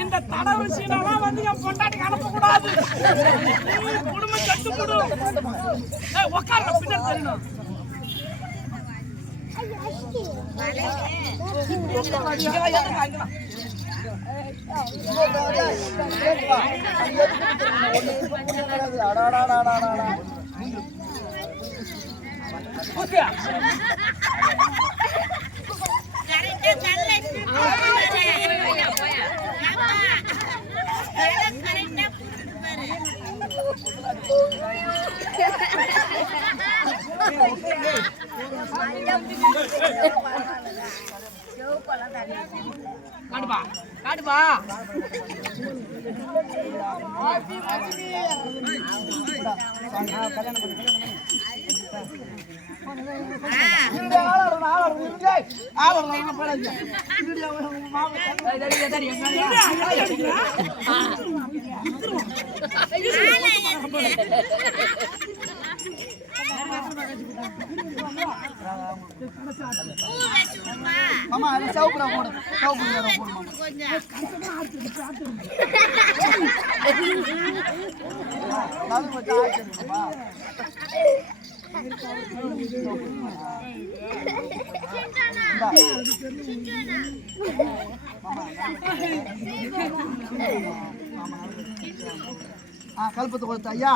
இந்த தடவு சீனெல்லாம் வந்து என் பொண்டாட்டிக்கு அனுப்பக்கூடாது. குடும்பம் தெரியணும் ஓகே காடுப்பா காடுப்பா பூ வச்சு ஆமா அது சவுக்குடா போடு. சவுக்குடா போடு. ஆ கல்பத்தை கொடுத்த ஐயா.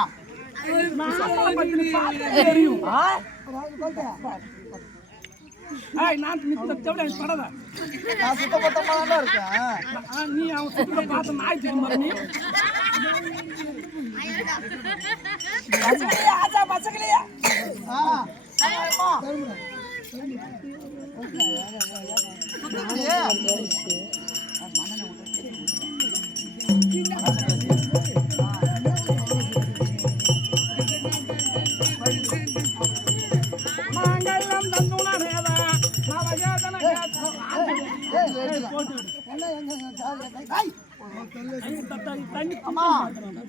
நீ அவன் சுத்தத்தை நாய் நீ. பசங்களையா, ஆச்சா, பசங்களையா.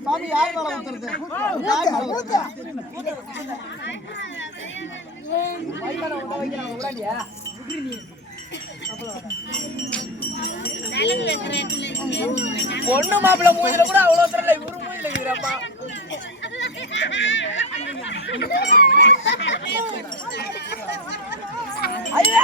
சாமி யார் மேல ஊத்துறது பொண்ணு மாப்பிள்ள மூஞ்சில கூட அவ்வளவு தெரியல இவரு மூஞ்சில இருக்கிறப்பா ஐயா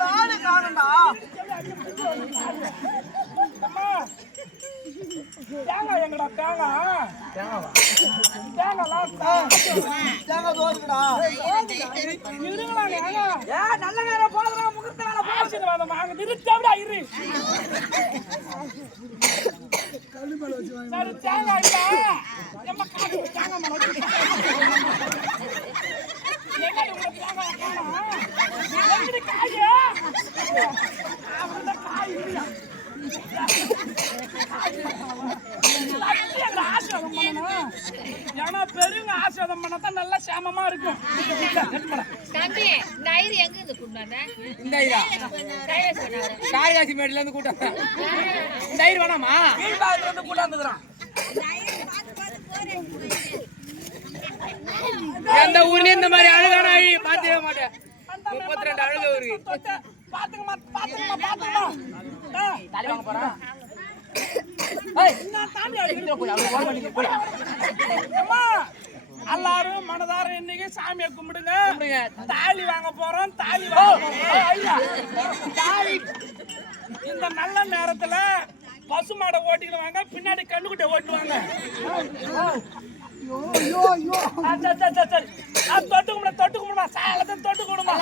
தாலி காணும்டா அம்மா, தேங்காய் எங்கடா தேங்காய் தேங்காய் தேங்காய் தோறுக்குடா இருங்களா நல்ல நேரம் போதுடா, வாங்க. நிறுத்து இரு. சரி, தேங்காய் இல்ல. எம்மா, காசு தேங்காய் மரம் தேங்காய் காய்? காய் இல்லையா? பண்ணணும். ஏன்னா பெரியவங்க ஆசீர்வாதம் பண்ணாதான் நல்லா சேமமா இருக்கும் தம்பி இந்த எங்க இந்த ஐயா கைலாஷ் மேட்ல இருந்து கூட்டம் இந்த ஐயர் வேணாமா கீழ்பாகத்துல இருந்து கூட்டாந்துக்கிறான். எந்த ஊர்லயும் இந்த மாதிரி அழுகான அழி மாட்டேன் முப்பத்தி ரெண்டு அழுக ஊருக்கு பாத்துக்கமா பாத்துக்கமா பாத்துக்கமா ஆ, வாங்க ஏய் நான் தாண்டி அடிக்கிறேன். போய் அவங்க ஓட போய் அம்மா, எல்லாரும் மனதார இன்னைக்கு சாமியை கும்பிடுங்க. தாலி வாங்க போறோம் தாலி வாங்க தாலி. இந்த நல்ல நேரத்துல பசு மாடை ஓட்டிடுவாங்க பின்னாடி கண்ணுக்குட்டை ஓட்டுவாங்க. தொட்டு கும்பிடுமா? சாலத்தை தொட்டு கும்பிடுமா?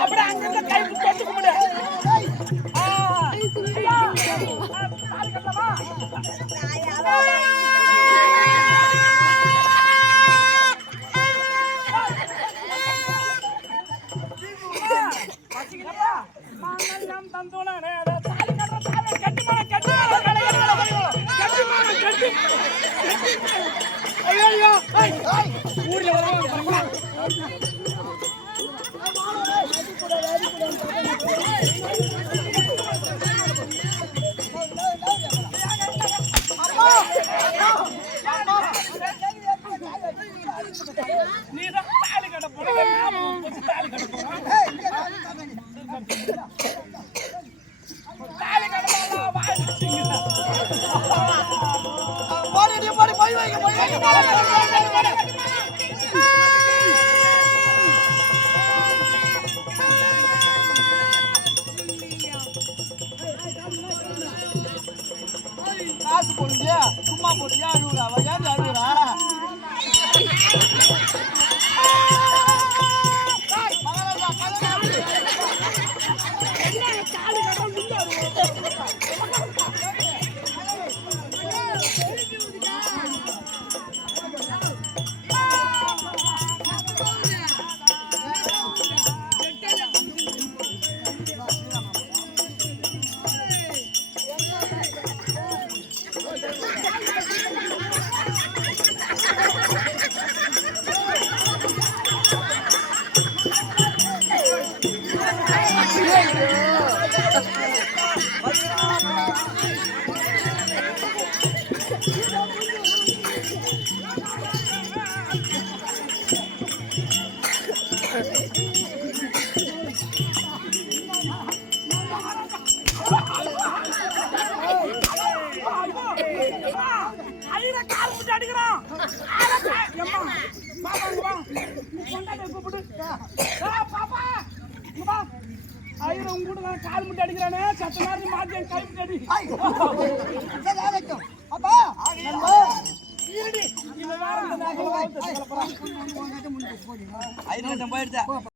அப்படியே அங்கிருந்து கை தொட்டு கும்பிடு. தந்தோனே தாலி கட்டுற தாலி கட்டி மேல கட்டி மேல கட்டி மேல கட்டி ஐயோ ஐயோ ஊர்ல வரவங்க Yeah. ஐயரை உன் கூட நான் கால் முட்டி அடிக்கிறானே, சத்த என் கை முட்டி அடி. அப்பா இருடி, இவன் வேற இந்த நேரத்துல ஐ, ஐ,